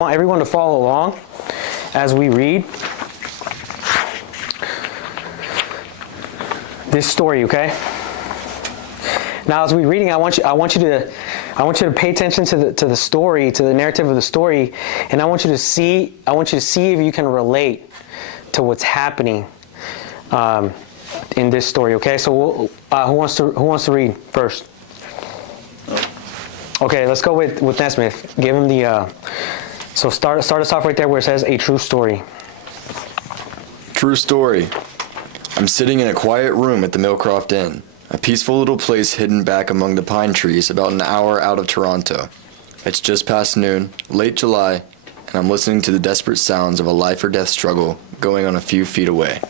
I want everyone to follow along as we read this story, okay? Now, as we're reading, I want you to pay attention to the story, to the narrative of the story, and I want you to see if you can relate to what's happening in this story, okay? So, who wants to read first? Okay, let's go with Nesmith. Give him the. So start us off right there where it says a true story. True story. I'm sitting in a quiet room at the Millcroft Inn, a peaceful little place hidden back among the pine trees about an hour out of Toronto. It's just past noon, late July, and I'm listening to the desperate sounds of a life or death struggle going on a few feet away.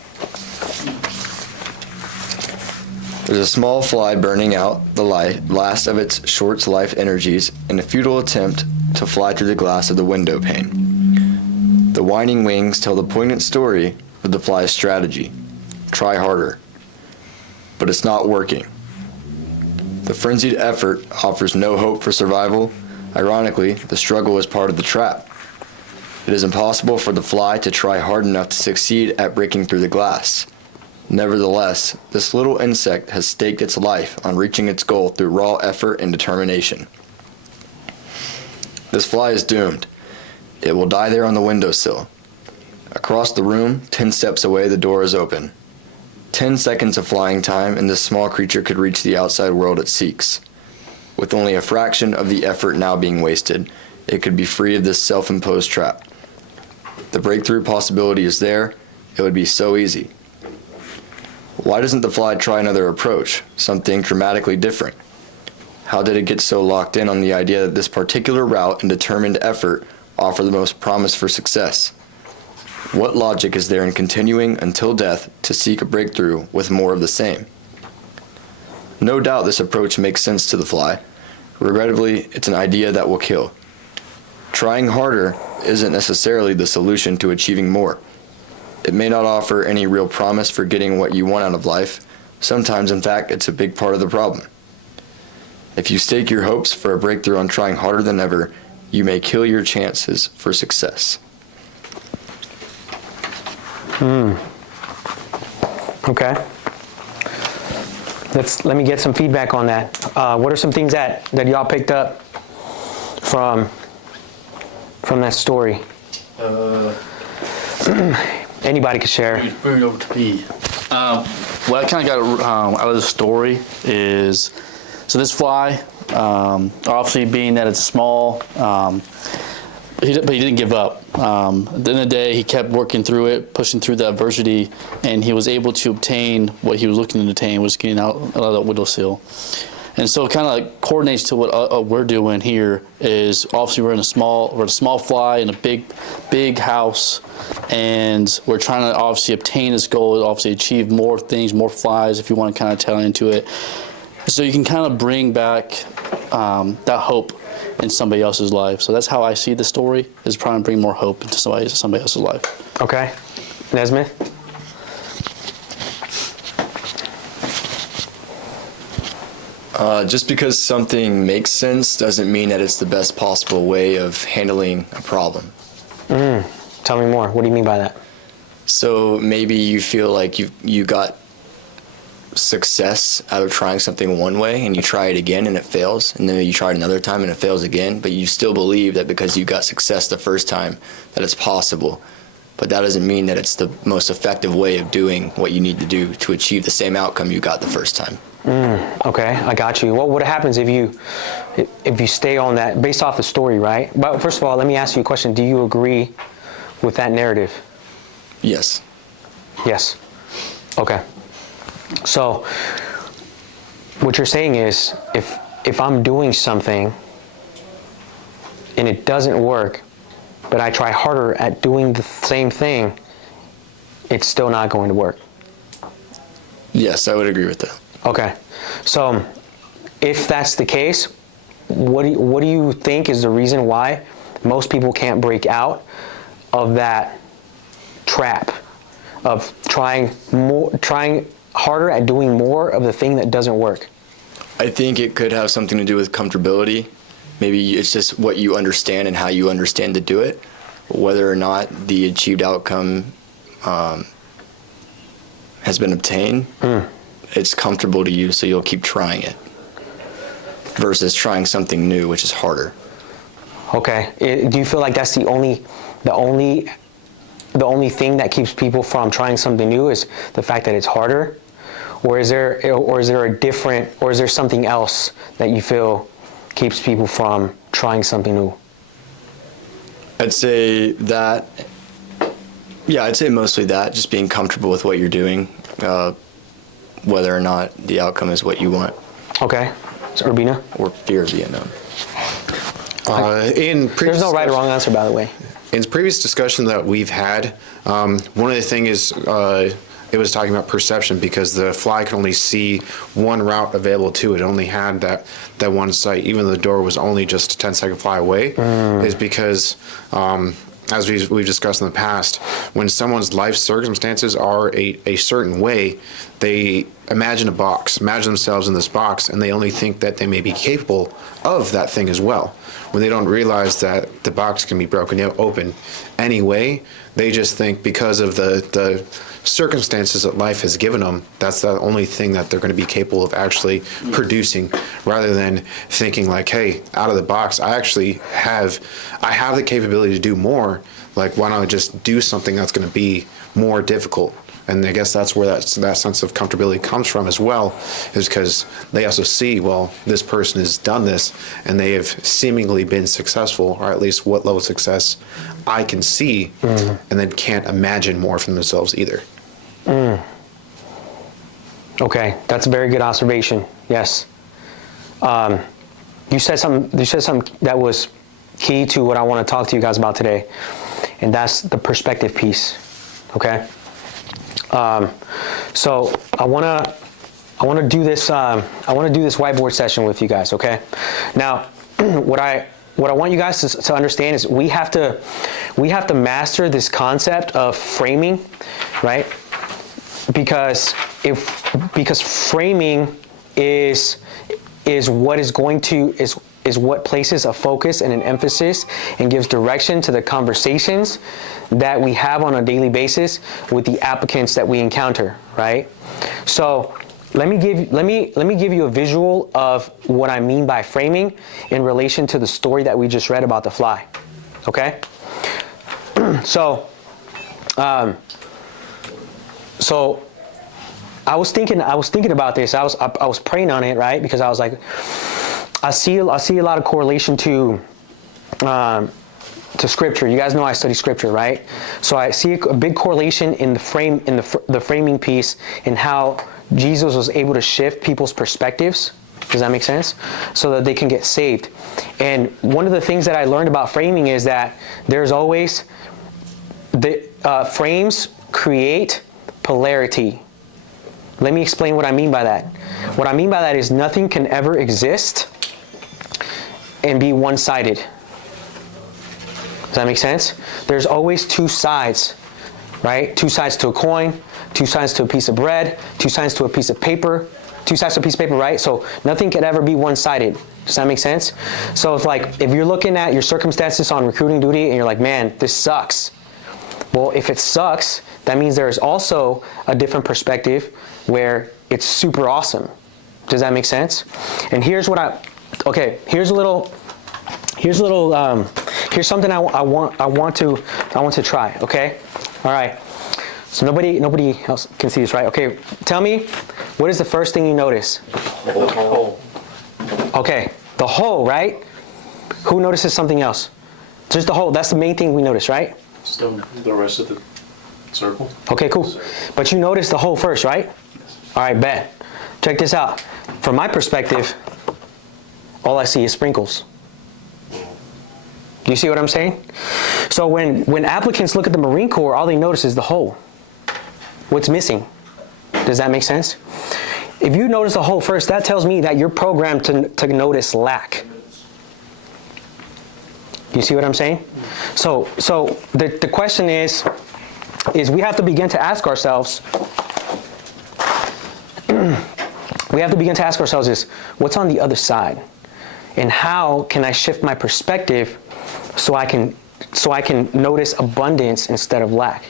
There's a small fly burning out the last of its short life energies in a futile attempt to fly through the glass of the window pane. The whining wings tell the poignant story of the fly's strategy. Try harder. But it's not working. The frenzied effort offers no hope for survival. Ironically, the struggle is part of the trap. It is impossible for the fly to try hard enough to succeed at breaking through the glass. Nevertheless, this little insect has staked its life on reaching its goal through raw effort and determination. This fly is doomed. It will die there on the windowsill. Across the room, 10 steps away, the door is open. 10 seconds of flying time, and this small creature could reach the outside world it seeks. With only a fraction of the effort now being wasted, it could be free of this self-imposed trap. The breakthrough possibility is there. It would be so easy. Why doesn't the fly try another approach, something dramatically different? How did it get so locked in on the idea that this particular route and determined effort offer the most promise for success? What logic is there in continuing until death to seek a breakthrough with more of the same? No doubt this approach makes sense to the fly. Regrettably, it's an idea that will kill. Trying harder isn't necessarily the solution to achieving more. It may not offer any real promise for getting what you want out of life. Sometimes, in fact, it's a big part of the problem. If you stake your hopes for a breakthrough on trying harder than ever, you may kill your chances for success. Okay. Let me get some feedback on that. What are some things that y'all picked up from that story? Anybody could share. Bring it over to me. What I kind of got out of the story is, so this fly, obviously being that it's small, but he didn't give up. At the end of the day, he kept working through it, pushing through the adversity, and he was able to obtain what he was looking to obtain, was getting out of that windowsill. And so it kind of like coordinates to what we're doing here. Is obviously we're a small fly in a big house, and we're trying to obviously obtain this goal, obviously achieve more things, more flies, if you want to kind of tell into it. So you can kind of bring back that hope in somebody else's life. So that's how I see the story, is trying to bring more hope into somebody else's life. Okay. Nesmith? Just because something makes sense doesn't mean that it's the best possible way of handling a problem. Tell me more. What do you mean by that? So maybe you feel like you got success out of trying something one way, and you try it again and it fails, and then you try it another time and it fails again, but you still believe that because you got success the first time that it's possible. But that doesn't mean that it's the most effective way of doing what you need to do to achieve the same outcome you got the first time. Okay, I got you. What happens if you stay on that, based off the story, right? But first of all, let me ask you a question. Do you agree with that narrative? Yes. Yes. Okay. So what you're saying is, if I'm doing something and it doesn't work, but I try harder at doing the same thing, it's still not going to work. Yes, I would agree with that. Okay. So if that's the case, what do you think is the reason why most people can't break out of that trap of trying harder at doing more of the thing that doesn't work? I think it could have something to do with comfortability. Maybe it's just what you understand and how you understand to do it. Whether or not the achieved outcome has been obtained, it's comfortable to you, so you'll keep trying it. Versus trying something new, which is harder. Okay. Do you feel like that's the only thing that keeps people from trying something new is the fact that it's harder? Or is there something else that you feel keeps people from trying something new? I'd say that, I'd say mostly that, just being comfortable with what you're doing, whether or not the outcome is what you want. Okay. So Urbina? Or fear of the unknown. There's no right or wrong answer, by the way. In previous discussion that we've had, one of the things is it was talking about perception, because the fly can only see one route available to it. It only had that one sight, even though the door was only just a 10-second fly away, is because, as we've discussed in the past, when someone's life circumstances are a certain way, they imagine themselves in this box, and they only think that they may be capable of that thing as well. When they don't realize that the box can be broken open anyway, they just think because of the circumstances that life has given them, that's the only thing that they're going to be capable of actually producing, rather than thinking like, hey, out of the box, I have the capability to do more. Like, why don't I just do something that's going to be more difficult? And I guess that's where that sense of comfortability comes from as well, is because they also see, well, this person has done this and they have seemingly been successful, or at least what level of success I can see, and then can't imagine more for themselves either. Okay, that's a very good observation. Yes. You said something that was key to what I want to talk to you guys about today, and that's the perspective piece. Okay. So I want to do this whiteboard session with you guys. Okay. Now, what I want you guys to understand is we have to master this concept of framing, right? Because framing is what places a focus and an emphasis and gives direction to the conversations that we have on a daily basis with the applicants that we encounter, right? So let me give you a visual of what I mean by framing in relation to the story that we just read about the fly. Okay? So I was thinking about this. I was praying on it, right? Because I was like, I see a lot of correlation to scripture. You guys know I study scripture, right? So I see a big correlation in the framing piece and how Jesus was able to shift people's perspectives. Does that make sense? So that they can get saved. And one of the things that I learned about framing is that there's always frames create polarity. Let me explain what I mean by that. What I mean by that is nothing can ever exist and be one-sided. Does that make sense? There's always two sides, right? Two sides to a coin, two sides to a piece of bread, two sides to a piece of paper, right? So nothing can ever be one-sided. Does that make sense? So if you're looking at your circumstances on recruiting duty and you're like, man, this sucks. Well, if it sucks, that means there's also a different perspective where it's super awesome. Does that make sense? And here's something I want to try. Okay, all right. So nobody else can see this, right? Okay, tell me, what is the first thing you notice? The hole. Okay, the hole, right? Who notices something else? Just the hole. That's the main thing we notice, right? Still the rest of the circle. Okay, cool. But you notice the hole first, right? All right, bet. Check this out. From my perspective, all I see is sprinkles. Do you see what I'm saying? So when applicants look at the Marine Corps, all they notice is the hole. What's missing? Does that make sense? If you notice the hole first, that tells me that you're programmed to notice lack. You see what I'm saying? So the question is we have to begin to ask ourselves, is what's on the other side? And how can I shift my perspective so I can notice abundance instead of lack?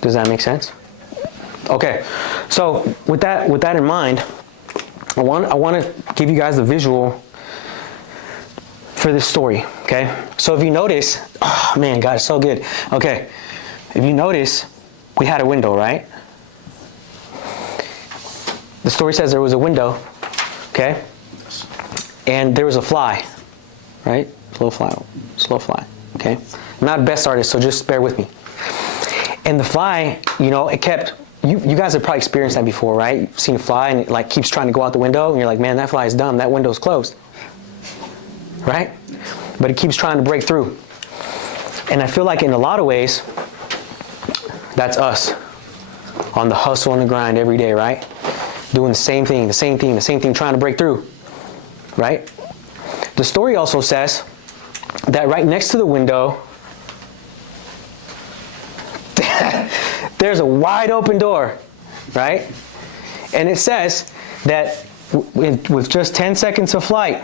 Does that make sense? Okay, so with that in mind, I want to give you guys the visual for this story, okay? So if you notice, oh man, God, it's so good. Okay, if you notice, we had a window, right? The story says there was a window, okay? And there was a fly, right? Slow fly, okay? I'm not the best artist, so just bear with me. And the fly, it kept, you guys have probably experienced that before, right? You've seen a fly and it like keeps trying to go out the window and you're like, man, that fly is dumb, that window's closed, right? But it keeps trying to break through. And I feel like in a lot of ways, that's us on the hustle and the grind every day, right? Doing the same thing, trying to break through, right? The story also says that right next to the window, there's a wide open door, right? And it says that with just 10 seconds of flight,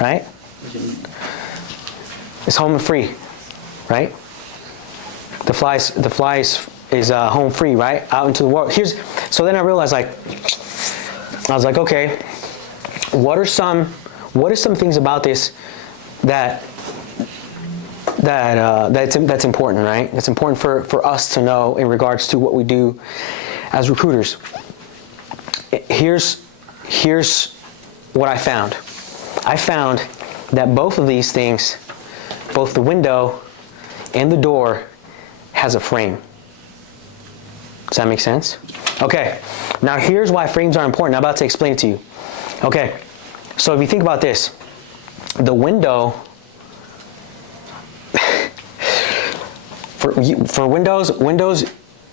right? It's home and free, right? The fly is home free, right? Out into the world. So then I realized, I was like, okay, what are some things about this that's important, right? It's important for us to know in regards to what we do as recruiters. Here's what I found. I found that both of these things, both the window and the door, has a frame. Does that make sense? Okay, now here's why frames are important. I'm about to explain it to you. Okay, so if you think about this, the window, for windows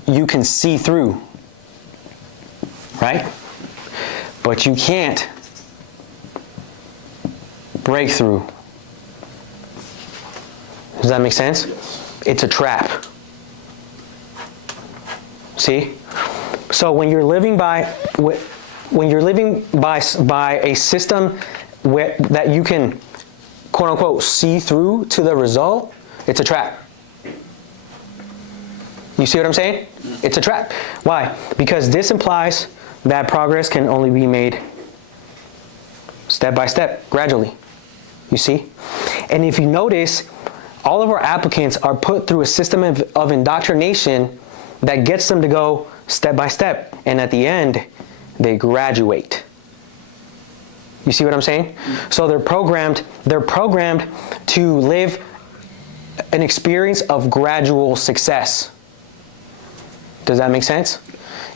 you can see through, right? But you can't break through. Does that make sense? It's a trap. See? So when you're living by a system that you can, quote unquote, see through to the result, it's a trap. You see what I'm saying? It's a trap. Why? Because this implies that progress can only be made step by step, gradually. You see? And if you notice, all of our applicants are put through a system of indoctrination that gets them to go step by step. And at the end, they graduate. You see what I'm saying? So they're programmed to live an experience of gradual success. Does that make sense?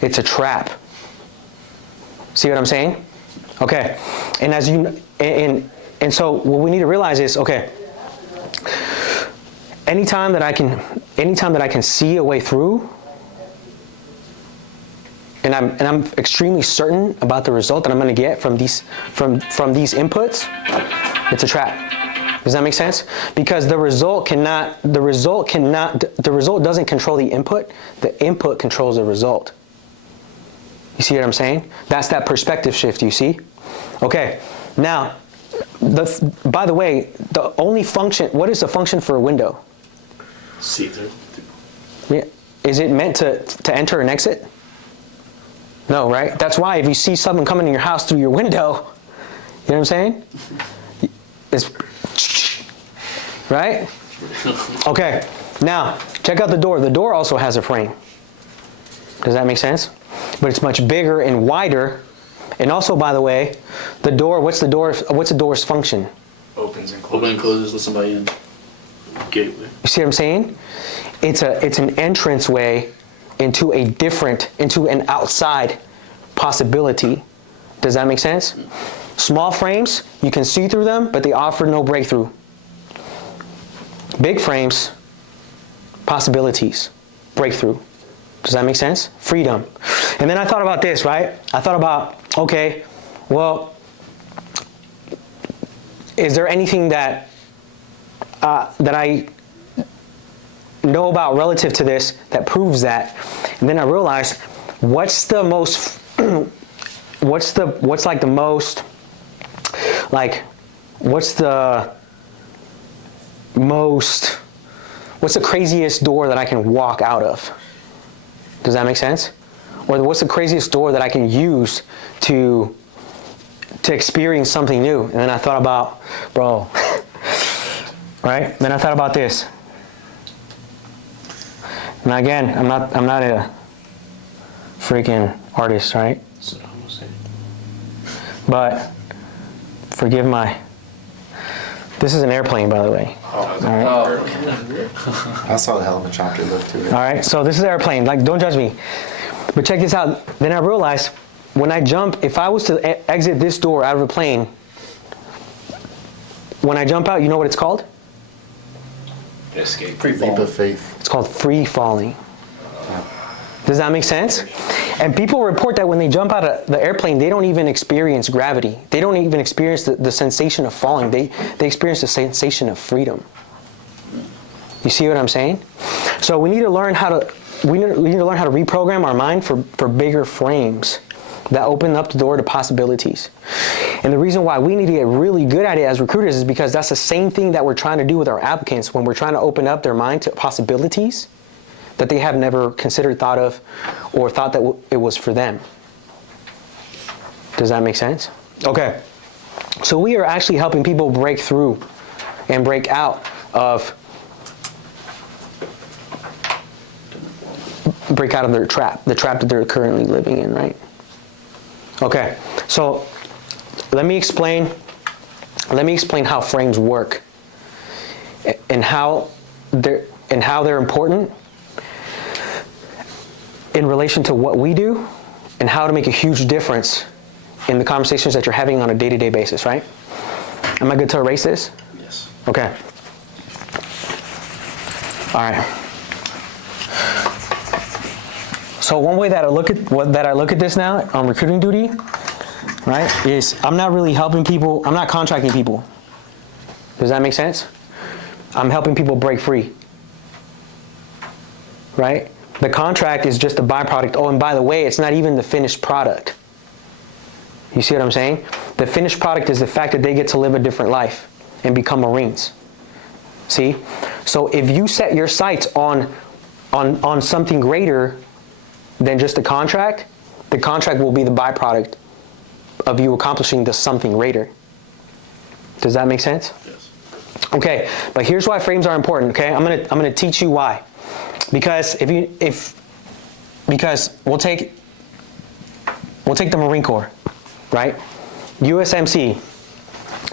It's a trap. See what I'm saying? Okay. And as you and so what we need to realize is, okay, anytime that I can see a way through, and I'm extremely certain about the result that I'm going to get from these inputs, it's a trap. Does that make sense? Because the result doesn't control the input controls the result. You see what I'm saying? That's that perspective shift, you see? Okay, now, by the way, the only function, what is the function for a window? See through. Yeah. Is it meant to enter and exit? No, right? That's why if you see someone coming in your house through your window, you know what I'm saying? It's, right? Okay, now, check out the door. The door also has a frame. Does that make sense? But it's much bigger and wider. And also, by the way, the door, what's the door's function? Opens and closes. Open and closes, let somebody in. Gateway. You see what I'm saying? It's an entranceway into an outside possibility. Does that make sense? Small frames, you can see through them, but they offer no breakthrough. Big frames, possibilities, breakthrough. Does that make sense? Freedom. And then I thought about this, right? I thought about, okay, well, is there anything that I know about relative to this that proves that? And then I realized, what's like the most Like, what's the craziest door that I can walk out of? Does that make sense? Or what's the craziest door that I can use to experience something new? And then I thought about, bro, right? Then I thought about this. And again, I'm not a freaking artist, right? But forgive my. This is an airplane, by the way. All right. I saw the hell of a chocolate look to it. All right. So this is an airplane. Like, don't judge me. But check this out. Then I realized when I jump, if I was to exit this door out of a plane, when I jump out, you know what it's called? Escape. Leap of faith. It's called free falling. Does that make sense? And people report that when they jump out of the airplane, they don't even experience gravity. They don't even experience the sensation of falling. They experience the sensation of freedom. You see what I'm saying? So we need to learn how to reprogram our mind for bigger frames that open up the door to possibilities. And the reason why we need to get really good at it as recruiters is because that's the same thing that we're trying to do with our applicants when we're trying to open up their mind to possibilities that they have never considered, thought of, or thought that it was for them. Does that make sense? Okay. So we are actually helping people break through and break out of their trap, the trap that they're currently living in, right? Okay. So let me explain how frames work and how they're important in relation to what we do and how to make a huge difference in the conversations that you're having on a day-to-day basis, right? Am I good to erase this? Yes. Okay. All right. So one way that I look at this now on recruiting duty, right, is I'm not really helping people. I'm not contracting people. Does that make sense? I'm helping people break free. Right? The contract is just a byproduct. Oh, and by the way, it's not even the finished product. You see what I'm saying? The finished product is the fact that they get to live a different life and become Marines. See? So if you set your sights on something greater than just the contract will be the byproduct of you accomplishing the something greater. Does that make sense? Yes. Okay, but here's why frames are important, okay? I'm gonna teach you why. Because because we'll take the Marine Corps, right? USMC,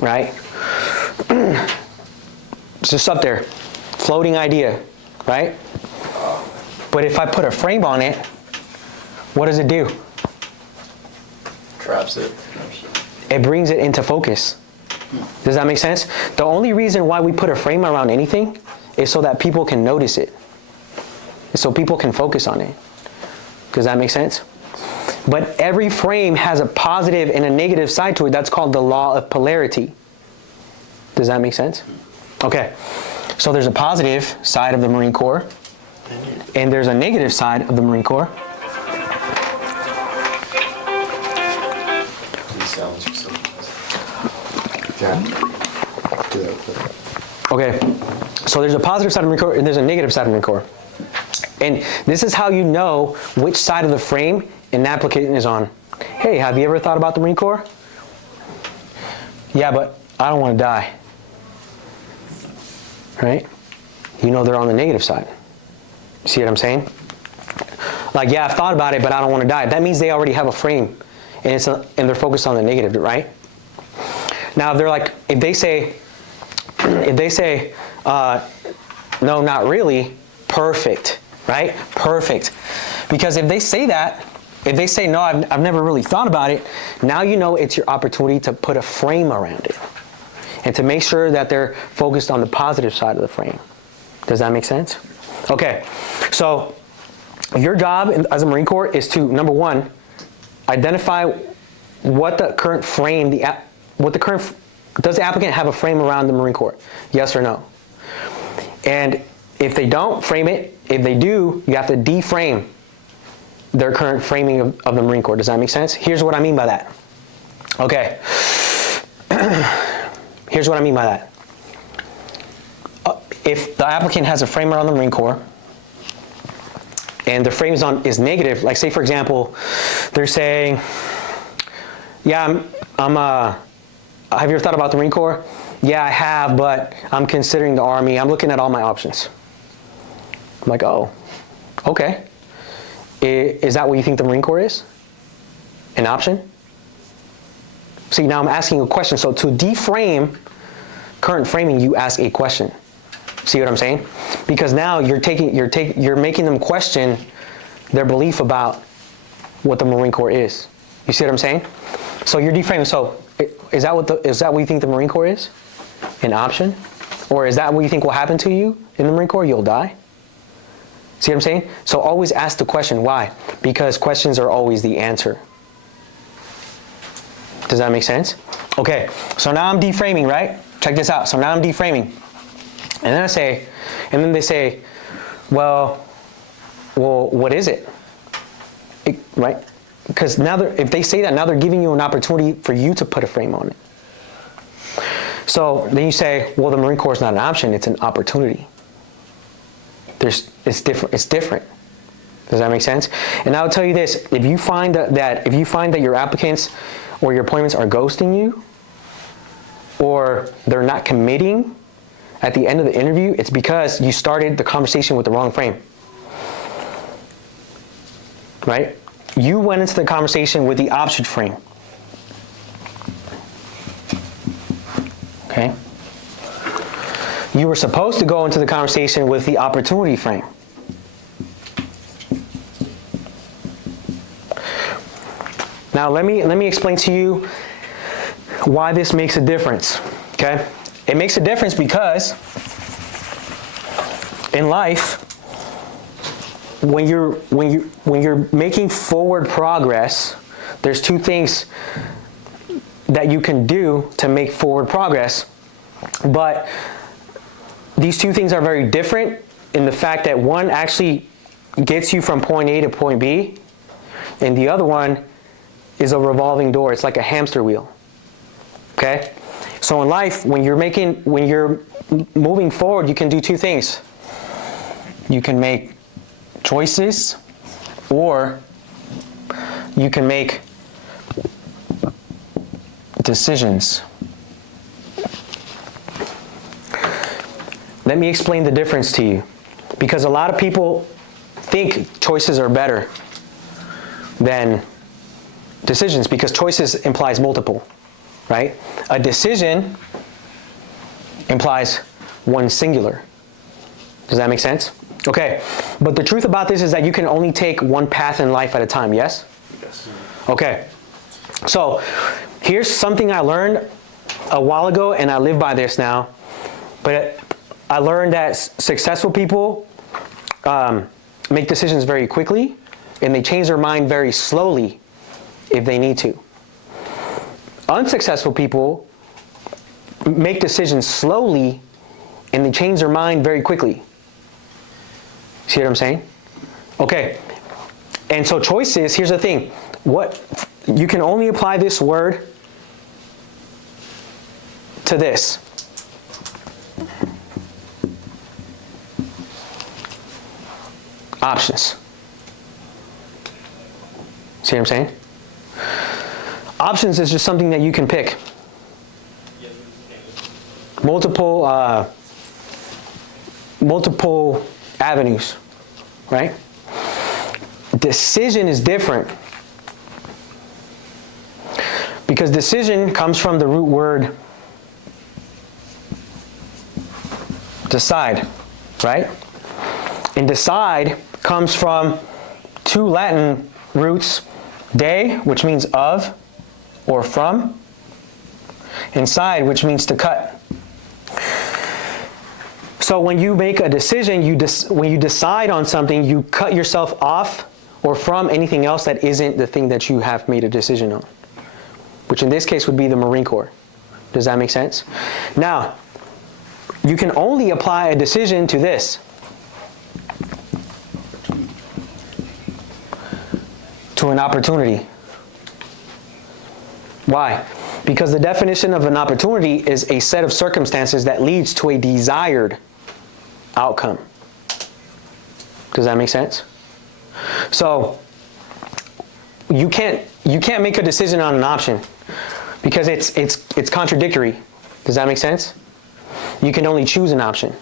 right? It's just up there, floating idea, right? But if I put a frame on it, what does it do? Traps it. It brings it into focus. Does that make sense? The only reason why we put a frame around anything is so that people can notice it. So people can focus on it. Does that make sense? But every frame has a positive and a negative side to it. That's called the law of polarity. Does that make sense? Okay. So there's a positive side of the Marine Corps, and there's a negative side of the Marine Corps. Okay, so there's a positive side of the Marine Corps and there's a negative side of the Marine Corps. And this is how you know which side of the frame an applicant is on. Hey, have you ever thought about the Marine Corps? Yeah, but I don't want to die. Right? You know they're on the negative side. See what I'm saying? Like, yeah, I've thought about it, but I don't want to die. That means they already have a frame, and they're focused on the negative, right? Now, if they say, no, not really, perfect, right? Perfect. Because if they say that, if they say, no, I've never really thought about it, now you know it's your opportunity to put a frame around it and to make sure that they're focused on the positive side of the frame. Does that make sense? Okay, so your job as a Marine Corps is to, number one, identify what the current frame, does the applicant have a frame around the Marine Corps? Yes or no? And if they don't frame it, if they do, you have to deframe their current framing of the Marine Corps. Does that make sense? Here's what I mean by that. Okay. Here's what I mean by that. If the applicant has a framer on the Marine Corps, and the frame is negative, like say for example, they're saying, yeah, have you ever thought about the Marine Corps? Yeah, I have, but I'm considering the Army. I'm looking at all my options. I'm like, oh, okay. Is that what you think the Marine Corps is? An option? See, now I'm asking a question. So to deframe current framing, you ask a question. See what I'm saying? Because now you're making them question their belief about what the Marine Corps is. You see what I'm saying? So you're deframing. So is that what you think the Marine Corps is? An option? Or is that what you think will happen to you in the Marine Corps? You'll die? See what I'm saying? So always ask the question. Why? Because questions are always the answer. Does that make sense? Okay, so now I'm deframing, right? Check this out. So now I'm deframing. And then they say, well, what is it? Right? Because now if they say that, now they're giving you an opportunity for you to put a frame on it. So then you say, well, the Marine Corps is not an option, it's an opportunity. It's different. Does that make sense? And I'll tell you this, if you find that your applicants or your appointments are ghosting you, or they're not committing at the end of the interview, it's because you started the conversation with the wrong frame. Right? You went into the conversation with the option frame. Okay? You were supposed to go into the conversation with the opportunity frame. Now let me explain to you why this makes a difference. Okay? It makes a difference because in life, when you're making forward progress, there's two things that you can do to make forward progress, but these two things are very different in the fact that one actually gets you from point A to point B, and the other one is a revolving door. It's like a hamster wheel. Okay? So in life, when you're moving forward, you can do two things. You can make choices, or you can make decisions. Let me explain the difference to you, because a lot of people think choices are better than decisions, because choices implies multiple, right? A decision implies one singular. Does that make sense? Okay, but the truth about this is that you can only take one path in life at a time, yes? Yes. Okay, so here's something I learned a while ago, and I live by this now, but I learned that successful people make decisions very quickly, and they change their mind very slowly if they need to. Unsuccessful people make decisions slowly, and they change their mind very quickly. See what I'm saying? Okay, and so choices, here's the thing. You can only apply this word to this. Options. See what I'm saying? Options is just something that you can pick. Multiple avenues, right? Decision is different, because decision comes from the root word decide, right? And decide comes from two Latin roots, de, which means of or from, and side, which means to cut. So when you make a decision, when you decide on something, you cut yourself off or from anything else that isn't the thing that you have made a decision on, which in this case would be the Marine Corps. Does that make sense? Now, you can only apply a decision to this. To an opportunity. Why? Because the definition of an opportunity is a set of circumstances that leads to a desired outcome. Does that make sense? So you can't make a decision on an option because it's contradictory. Does that make sense? You can only choose an option.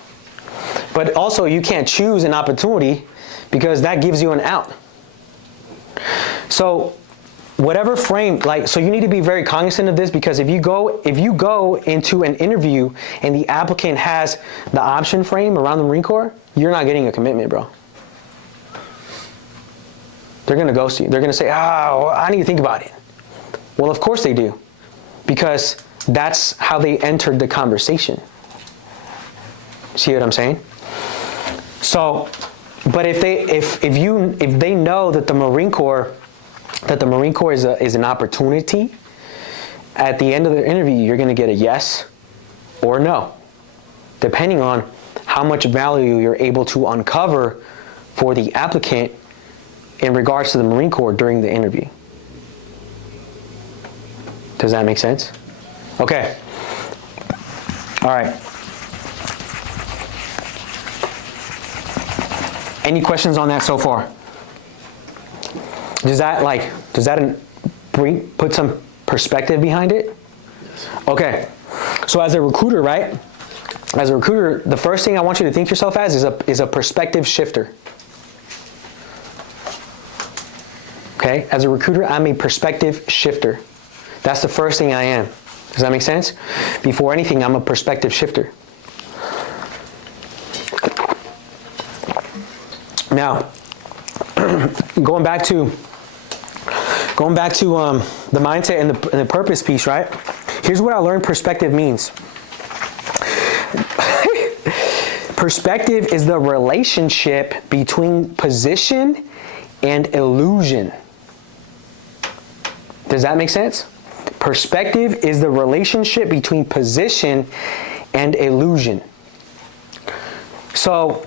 But also you can't choose an opportunity because that gives you an out. So whatever frame, so you need to be very cognizant of this, because if you go into an interview and the applicant has the option frame around the Marine Corps, you're not getting a commitment, bro. They're going to ghost you. They're going to say, well, I need to think about it. Well, of course they do, because that's how they entered the conversation. See what I'm saying? So, but if they know that the Marine Corps is an opportunity, at the end of the interview, you're going to get a yes or no, depending on how much value you're able to uncover for the applicant in regards to the Marine Corps during the interview. Does that make sense? Okay. All right. Any questions on that so far? Does that put some perspective behind it? Okay. So as a recruiter, right? As a recruiter, the first thing I want you to think yourself as is a perspective shifter. Okay? As a recruiter, I'm a perspective shifter. That's the first thing I am. Does that make sense? Before anything, I'm a perspective shifter. Now, going back to the mindset and the purpose piece, right? Here's what I learned perspective means. Perspective is the relationship between position and illusion. Does that make sense? Perspective is the relationship between position and illusion. So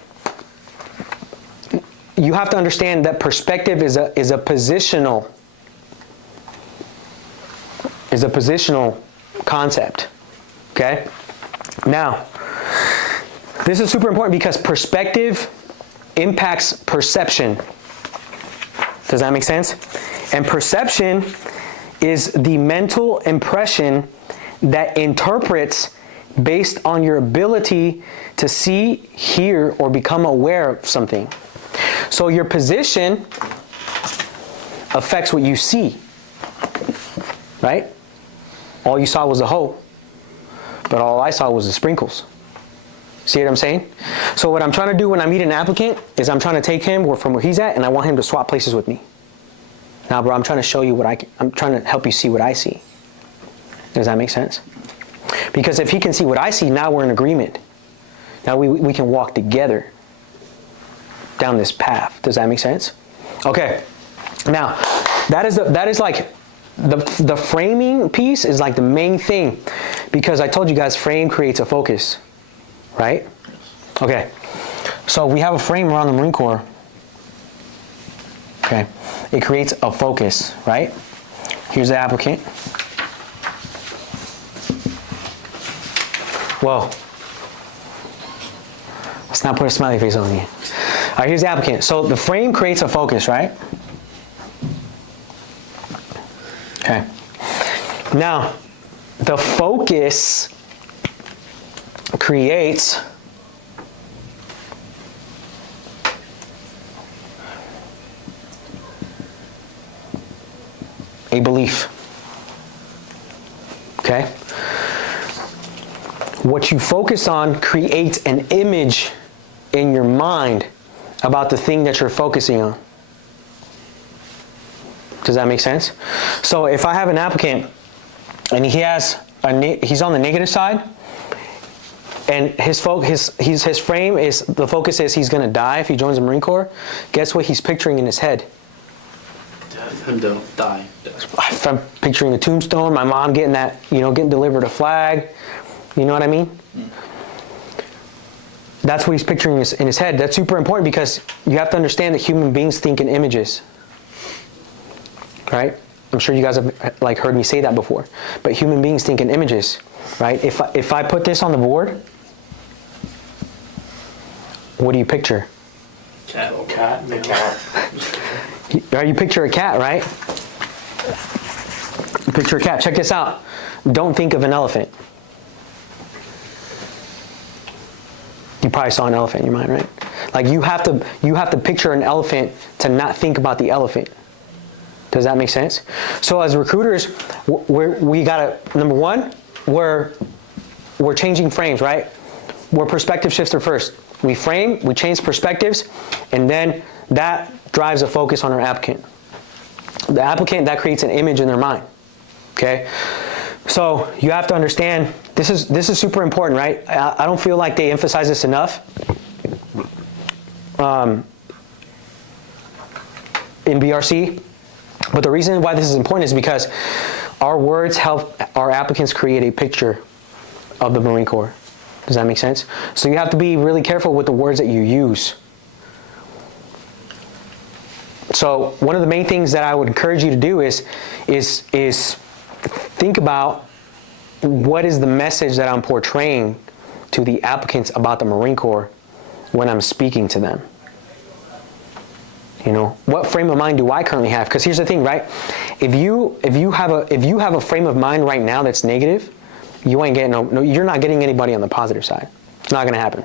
you have to understand that perspective is a positional concept. Okay? Now, this is super important because perspective impacts perception. Does that make sense? And perception is the mental impression that interprets based on your ability to see, hear, or become aware of something. So your position affects what you see, right? All you saw was a hole, but all I saw was the sprinkles. See what I'm saying? So what I'm trying to do when I meet an applicant is I'm trying to take him from where he's at, and I want him to swap places with me. Now, bro, I'm trying to show you I'm trying to help you see what I see. Does that make sense? Because if he can see what I see, now we're in agreement. Now we can walk together down this path. Does that make sense? Okay. Now, that is like the framing piece is like the main thing, because I told you guys frame creates a focus, right? Okay. So we have a frame around the Marine Corps. Okay. It creates a focus, right? Here's the applicant. Whoa. Let's not put a smiley face on you. All right, here's the applicant. So the frame creates a focus, right? Okay. Now, the focus creates a belief. Okay? What you focus on creates an image in your mind about the thing that you're focusing on. Does that make sense? So if I have an applicant and he's on the negative side, and his frame is, the focus is he's going to die if he joins the Marine Corps, guess what he's picturing in his head? Him don't die. I'm picturing a tombstone, my mom getting delivered a flag. You know what I mean? That's what he's picturing in his head. That's super important because you have to understand that human beings think in images. Right? I'm sure you guys have like heard me say that before, but human beings think in images, right? If I put this on the board, what do you picture? Cat. The cat. You picture a cat, right? You picture a cat. Check this out. Don't think of an elephant. You probably saw an elephant in your mind, right? Like you have to picture an elephant to not think about the elephant. Does that make sense? So as recruiters, we gotta, number one, we're changing frames, right? We're perspective shifter first. We frame, we change perspectives, and then that drives a focus on our applicant. The applicant, that creates an image in their mind, okay? So you have to understand, this is super important, right? I don't feel like they emphasize this enough. In BRC, but the reason why this is important is because our words help our applicants create a picture of the Marine Corps. Does that make sense? So you have to be really careful with the words that you use. So one of the main things that I would encourage you to do is think about what is the message that I'm portraying to the applicants about the Marine Corps when I'm speaking to them. You know, what frame of mind do I currently have? Because here's the thing, right? If you have a frame of mind right now that's negative, you ain't getting you're not getting anybody on the positive side. It's not going to happen.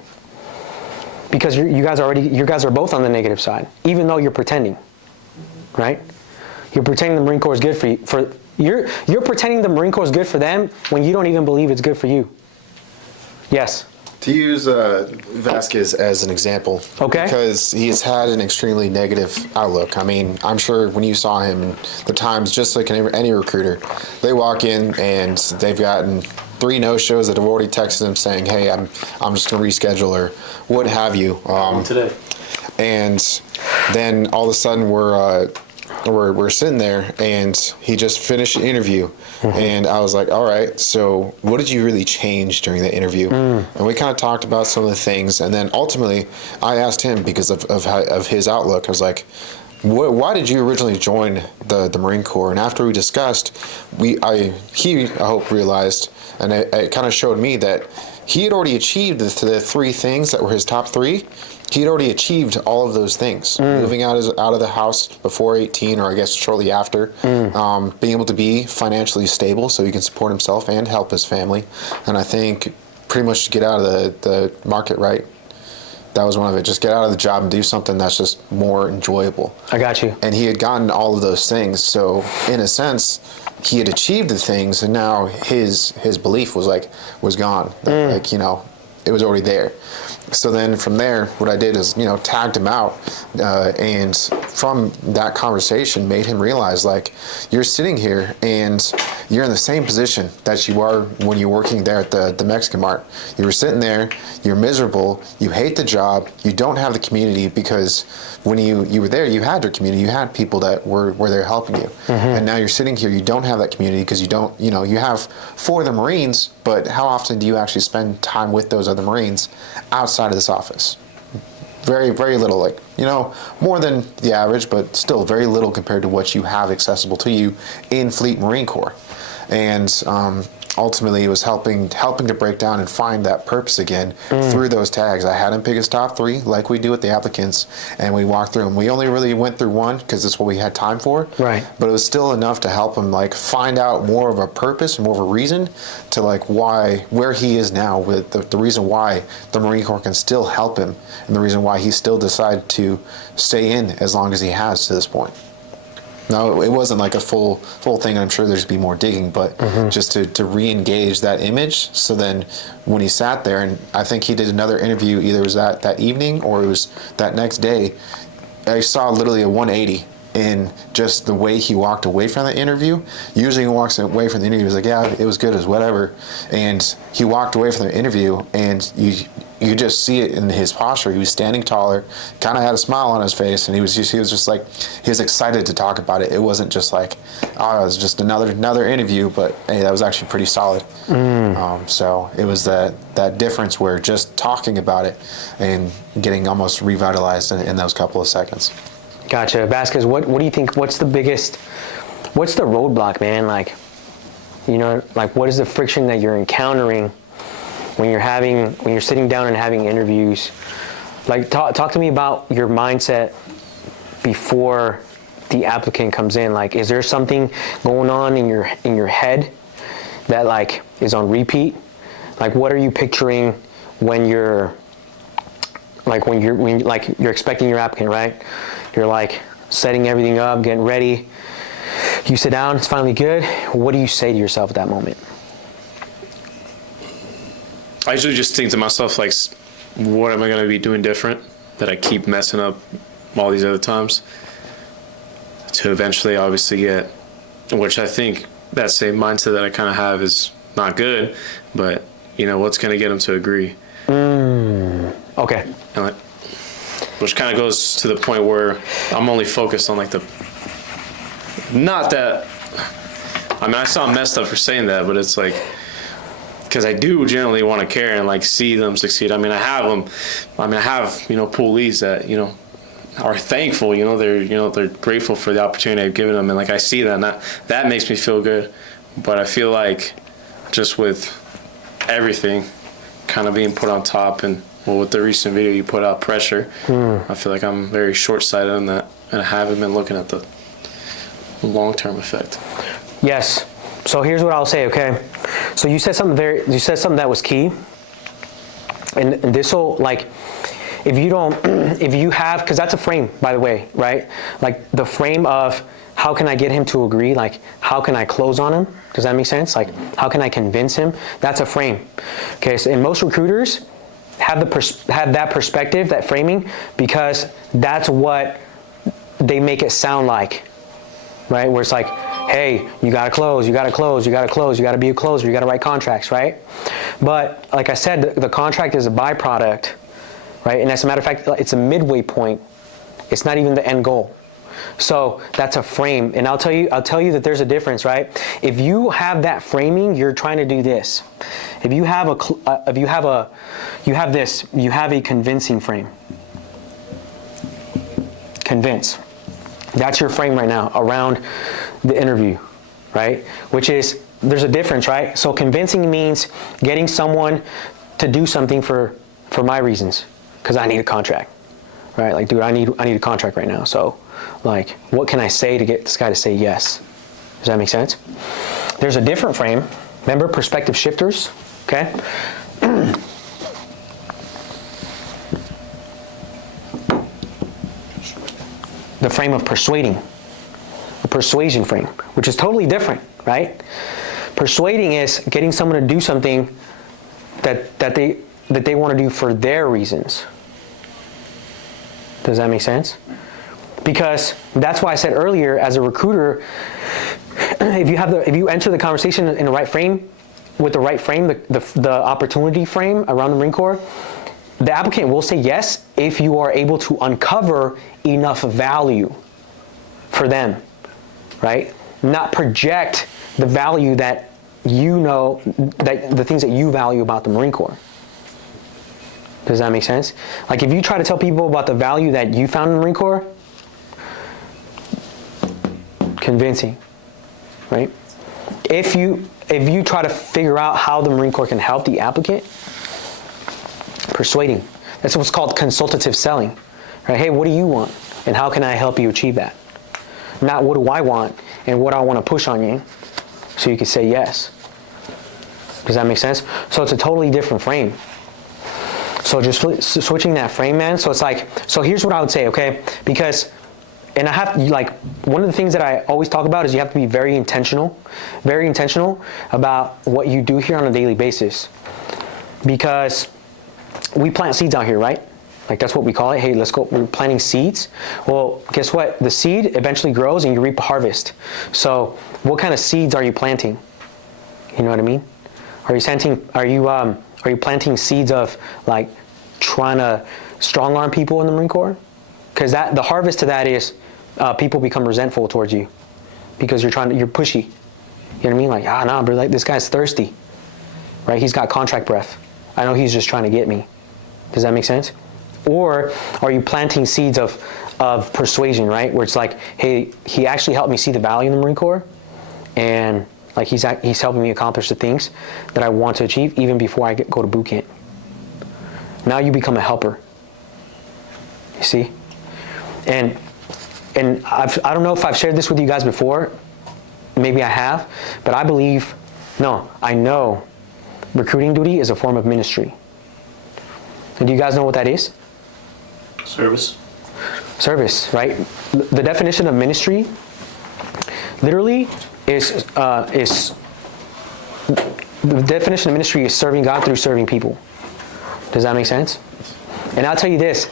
Because you guys are both on the negative side, even though you're pretending, right? You're pretending the Marine Corps is good for you. You're pretending the Marine Corps is good for them when you don't even believe it's good for you. Yes. To use Vasquez as an example, Okay. Because he has had an extremely negative outlook. I mean, I'm sure when you saw him, the times, just like any recruiter, they walk in and they've gotten 3 no-shows that have already texted him saying, "Hey, I'm just going to reschedule," or what have you. Today. And then all of a sudden we're sitting there and he just finished the interview. And I was like, all right, so what did you really change during the interview? And we kind of talked about some of the things. And then ultimately I asked him, because of his outlook, I was like, why did you originally join the Marine Corps? And after we discussed, he, I hope, realized, and it kind of showed me that he had already achieved the 3 things that were his top 3. He had already achieved all of those things. Moving out of the house before 18, or I guess shortly after. Being able to be financially stable so he can support himself and help his family. And I think pretty much to get out of the market, right? That was one of it. Just get out of the job and do something that's just more enjoyable. I got you. And he had gotten all of those things. So in a sense, he had achieved the things, and now his belief was gone. Like, you know, it was already there. So then from there, what I did is, you know, tagged him out, and from that conversation made him realize, like, you're sitting here and you're in the same position that you are when you're working there at the Mexican Mart. You were sitting there, you're miserable, you hate the job, you don't have the community, because when you were there, you had your community, you had people that were there helping you. And now you're sitting here, you don't have that community because you don't, you know, you have 4 of the Marines, but how often do you actually spend time with those other Marines outside of this office? Very, very little, like, you know, more than the average, but still very little compared to what you have accessible to you in Fleet Marine Corps. And ultimately it was helping to break down and find that purpose again through those tags. I had him pick his top 3 like we do with the applicants, and we walked through them. We only really went through 1 because that's what we had time for. Right. But it was still enough to help him, like, find out more of a purpose and more of a reason to, like, where he is now, with the reason why the Marine Corps can still help him, and the reason why he still decided to stay in as long as he has to this point. No, it wasn't like a full thing. I'm sure there's be more digging, but just to re-engage that image. So then when he sat there, and I think he did another interview, either it was that evening or it was that next day, I saw literally a 180 in just the way he walked away from the interview. Usually he walks away from the interview, he's like, yeah, it was good, it was whatever. And he walked away from the interview, and you just see it in his posture. He was standing taller, kind of had a smile on his face, and he was just like, he was excited to talk about it. It wasn't just like, oh, it was just another interview, but hey, that was actually pretty solid. So it was that difference where just talking about it and getting almost revitalized in those couple of seconds. Gotcha. Vasquez, what do you think, what's the biggest what's the roadblock, man? Like, you know, like what is the friction that you're encountering when you're sitting down and having interviews? Like, talk to me about your mindset before the applicant comes in. Like, is there something going on in your head that like is on repeat? Like, what are you picturing when you're expecting your applicant, right? You're like setting everything up, getting ready. You sit down, it's finally good. What do you say to yourself at that moment? I usually just think to myself, like, what am I going to be doing different that I keep messing up all these other times to eventually obviously get, which I think that same mindset that I kind of have is not good, but, you know, what's going to get them to agree? Okay. And like, which kind of goes to the point where I'm only focused on like not that, I mean, I sound messed up for saying that, but it's like, because I do generally want to care and like see them succeed. I mean, I have them. I mean, I have, you know, poolees that, you know, are thankful, they're grateful for the opportunity I've given them. And like, I see that, and that makes me feel good. But I feel like just with everything kind of being put on top, and well, with the recent video you put out, pressure, I feel like I'm very short-sighted on that, and I haven't been looking at the long-term effect. Yes. So here's what I'll say, okay? So you said something that was key. And this will, like, if you have, because that's a frame, by the way, right? Like the frame of how can I get him to agree? Like, how can I close on him? Does that make sense? Like, how can I convince him? That's a frame. Okay, so and most recruiters have that perspective, that framing, because that's what they make it sound like, right? Where it's like, hey, you gotta close, you gotta close, you gotta close, you gotta be a closer, you gotta write contracts, right? But like I said, the contract is a byproduct, right? And as a matter of fact, it's a midway point. It's not even the end goal. So that's a frame, and I'll tell you that there's a difference, right? If you have that framing, you're trying to do this. If you have a convincing frame. Convince. That's your frame right now around the interview, right? Which is, there's a difference, right? So convincing means getting someone to do something for my reasons, because I need a contract, right? Like, dude, I need a contract right now. So, like, what can I say to get this guy to say yes? Does that make sense? There's a different frame. Remember perspective shifters, okay? The frame of persuading, the persuasion frame, which is totally different, right? Persuading is getting someone to do something that they want to do for their reasons. Does that make sense? Because that's why I said earlier, as a recruiter, if you enter the conversation in the right frame, with the right frame, the opportunity frame around the Marine Corps, the applicant will say yes if you are able to uncover enough value for them, right? Not project the value that you know, that the things that you value about the Marine Corps. Does that make sense? Like, if you try to tell people about the value that you found in the Marine Corps, convincing, right? If you try to figure out how the Marine Corps can help the applicant, persuading. That's what's called consultative selling, right? Hey, what do you want, and how can I help you achieve that? Not what do I want and what I want to push on you, so you can say yes. Does that make sense? So it's a totally different frame. So just switching that frame, man. So it's like, so here's what I would say, okay? Because, and I have, like, one of the things that I always talk about is you have to be very intentional about what you do here on a daily basis. Because we plant seeds out here, right? Like, that's what we call it. Hey, let's go, we're planting seeds. Well, guess what? The seed eventually grows and you reap a harvest. So what kind of seeds are you planting? You know what I mean? Are you planting seeds of, like, trying to strong arm people in the Marine Corps? Because the harvest to that is people become resentful towards you because you're pushy. You know what I mean? Like, nah, bro, like, this guy's thirsty, right? He's got contract breath. I know he's just trying to get me. Does that make sense? Or are you planting seeds of persuasion, right? Where it's like, hey, he actually helped me see the value in the Marine Corps, and like he's helping me accomplish the things that I want to achieve even before I go to boot camp. Now you become a helper. You see? And I don't know if I've shared this with you guys before. Maybe I have, but I know recruiting duty is a form of ministry. And do you guys know what that is? Service. Service, right? The definition of ministry literally is the definition of ministry is serving God through serving people. Does that make sense? And I'll tell you this,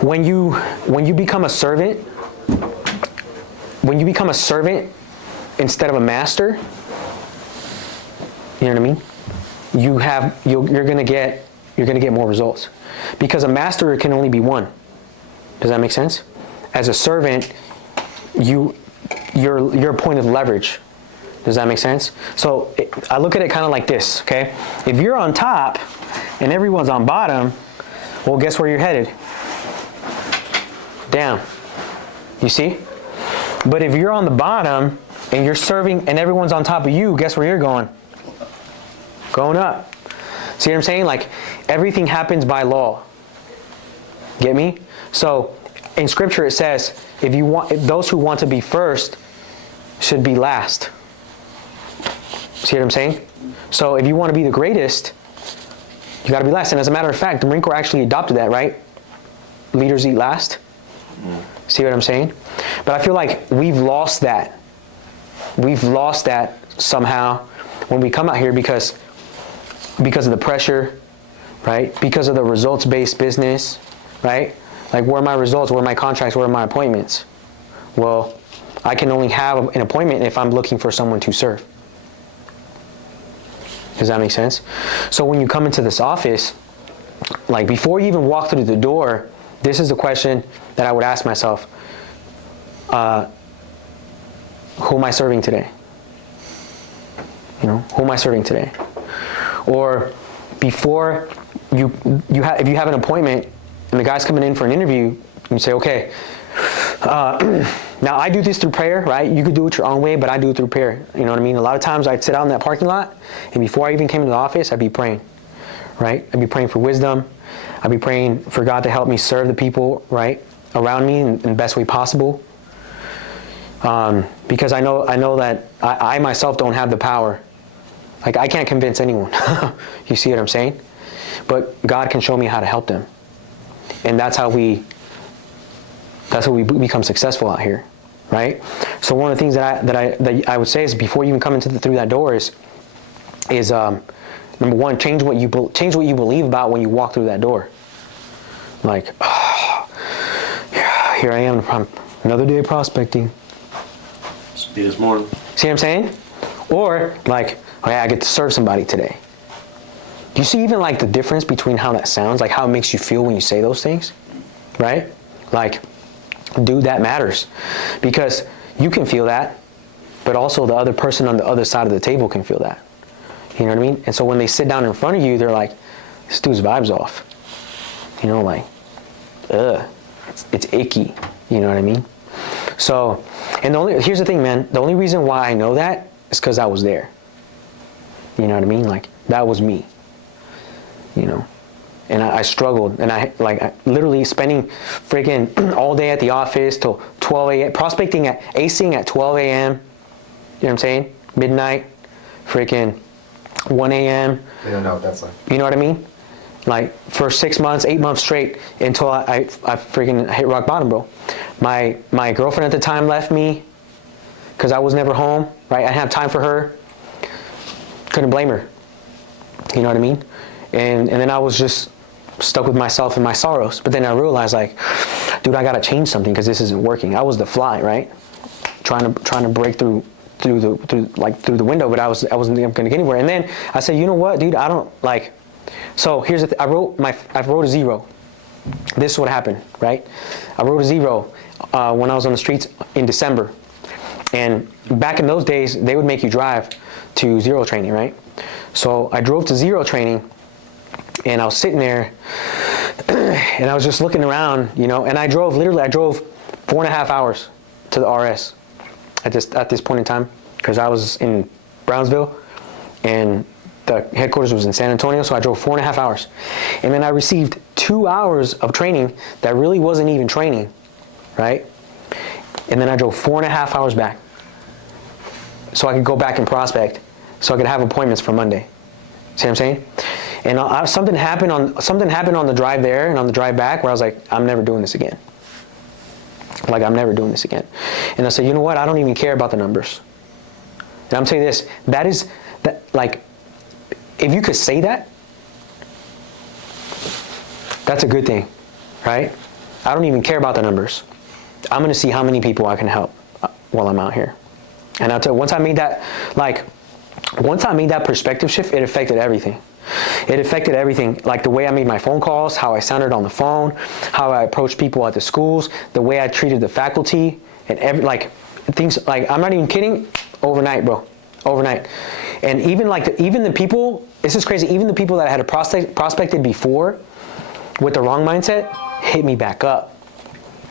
when you become a servant, instead of a master, you know what I mean? You're gonna get more results, because a master can only be one. Does that make sense? As a servant, you're a point of leverage. Does that make sense? So I look at it kind of like this, okay? If you're on top and everyone's on bottom, well, guess where you're headed? Down. You see? But if you're on the bottom and you're serving and everyone's on top of you, guess where you're going? Going up. See what I'm saying? Like, everything happens by law. Get me? So in scripture it says, if those who want to be first should be last. See what I'm saying? So if you want to be the greatest, you got to be last. And as a matter of fact, the Marine Corps actually adopted that, right? Leaders eat last. See what I'm saying? But I feel like we've lost that. We've lost that somehow when we come out here because of the pressure, right? Because of the results-based business, right? Like, where are my results? Where are my contracts? Where are my appointments? Well, I can only have an appointment if I'm looking for someone to serve. Does that make sense? So when you come into this office, like, before you even walk through the door, this is the question that I would ask myself. Who am I serving today? You know, who am I serving today? Or before if you have an appointment and the guy's coming in for an interview, you say, okay, now I do this through prayer, right? You could do it your own way, but I do it through prayer. You know what I mean? A lot of times I'd sit out in that parking lot, and before I even came into the office, I'd be praying, right? I'd be praying for wisdom. I'd be praying for God to help me serve the people, right, around me in the best way possible. Because I know that I myself don't have the power. Like, I can't convince anyone. You see what I'm saying? But God can show me how to help them. And that's how we become successful out here, right? So one of the things that I would say is, before you even come through that door is number one, change what you believe about when you walk through that door. Like, here I am, another day of prospecting. Speed this morning. See what I'm saying? Or like, okay, I get to serve somebody today. Do you see even like the difference between how that sounds, like how it makes you feel when you say those things, right? Like, dude, that matters, because you can feel that, but also the other person on the other side of the table can feel that. You know what I mean? And so when they sit down in front of you, they're like, this dude's vibe's off. You know, like, it's icky. You know what I mean? So, and here's the thing, man. The only reason why I know that is because I was there. You know what I mean? Like, that was me. You know, and I struggled, and I literally spending freaking all day at the office till 12 a.m. prospecting acing at 12 a.m. You know what I'm saying? Midnight, freaking 1 a.m. They don't know what that's like. You know what I mean? Like, for 6 months, 8 months straight, until I freaking hit rock bottom, bro. My girlfriend at the time left me because I was never home, right? I didn't have time for her. Couldn't blame her. You know what I mean? And then I was just stuck with myself and my sorrows. But then I realized, like, dude, I gotta change something because this isn't working. I was the fly, right? Trying to break through the window, but I wasn't gonna get anywhere. And then I said, you know what, dude? I don't like. So here's the thing. I wrote a 0. This is what happened, right? I wrote a 0 when I was on the streets in December. And back in those days, they would make you drive to 0 training, right? So I drove to 0 training, and I was sitting there And I was just looking around, you know, and I drove 4.5 hours to the RS at this point in time, because I was in Brownsville and the headquarters was in San Antonio, so I drove 4.5 hours. And then I received 2 hours of training that really wasn't even training, right? And then I drove 4.5 hours back so I could go back and prospect, so I could have appointments for Monday. See what I'm saying? And something happened on the drive there and on the drive back where I was like, I'm never doing this again. Like, I'm never doing this again. And I said, you know what? I don't even care about the numbers. And I'm telling you this, like, if you could say that, that's a good thing, right? I don't even care about the numbers. I'm going to see how many people I can help while I'm out here. And I'll tell you, once I made that perspective shift, it affected everything. It affected everything, like the way I made my phone calls, how I sounded on the phone, how I approached people at the schools, the way I treated the faculty, and things, like, I'm not even kidding, overnight, bro, overnight. And even the people, this is crazy, even the people that I had prospected before with the wrong mindset hit me back up.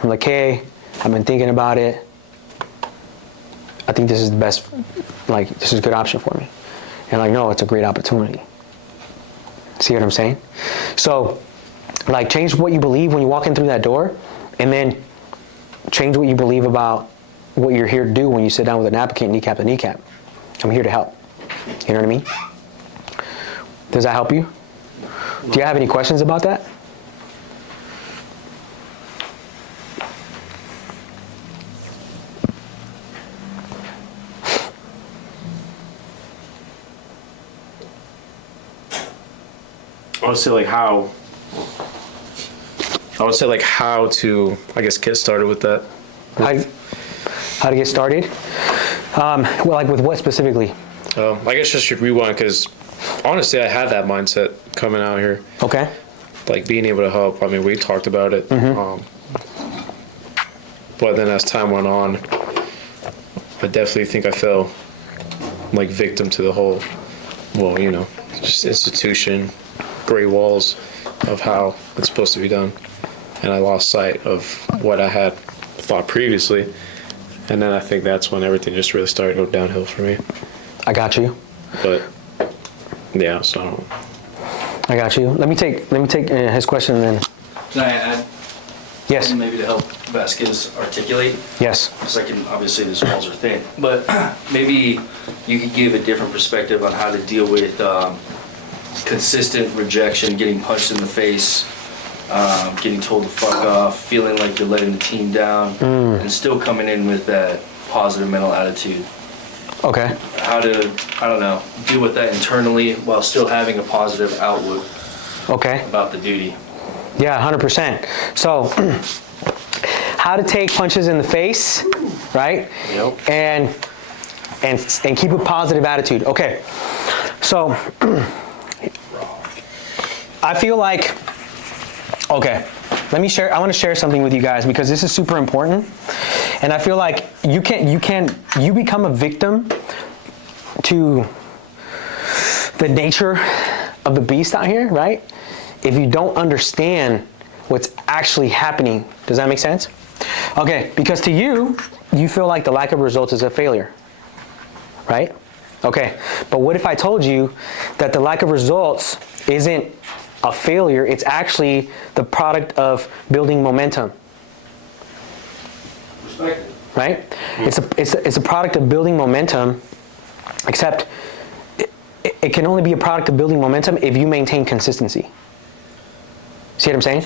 I'm like, hey, I've been thinking about it. I think this is the best, like, this is a good option for me. And like, no, it's a great opportunity. See what I'm saying? So, like, change what you believe when you walk in through that door, and then change what you believe about what you're here to do when you sit down with an applicant, kneecap to kneecap. I'm here to help. You know what I mean? Does that help you? Do you have any questions about that? I would say how to, I guess, get started with that. How to get started? Well, like, with what specifically? I guess just your rewind, because honestly, I had that mindset coming out here. Okay. Like, being able to help. I mean, we talked about it. But then as time went on, I definitely think I fell, like, victim to the whole, well, you know, just institution, gray walls of how it's supposed to be done. And I lost sight of what I had thought previously. And then I think that's when everything just really started to go downhill for me. I got you. But yeah, so I got you. Let me take his question then. Can I add? Yes. Maybe to help Vasquez articulate. Yes. Because obviously these walls are thin, but maybe you could give a different perspective on how to deal with consistent rejection, getting punched in the face, getting told to fuck off, feeling like you're letting the team down, and still coming in with that positive mental attitude. Okay. How to, I don't know, deal with that internally while still having a positive outlook about the duty. Yeah, 100%. So, how to take punches in the face, right? Yep. And keep a positive attitude. Okay. So, I feel like, okay, let me share, I want to share something with you guys because this is super important. And I feel like you become a victim to the nature of the beast out here, right? If you don't understand what's actually happening. Does that make sense? Okay, because to you feel like the lack of results is a failure, right? Okay, but what if I told you that the lack of results isn't a failure, it's actually the product of building momentum. Perspective. Right? It's a product of building momentum, except it can only be a product of building momentum if you maintain consistency. See what I'm saying?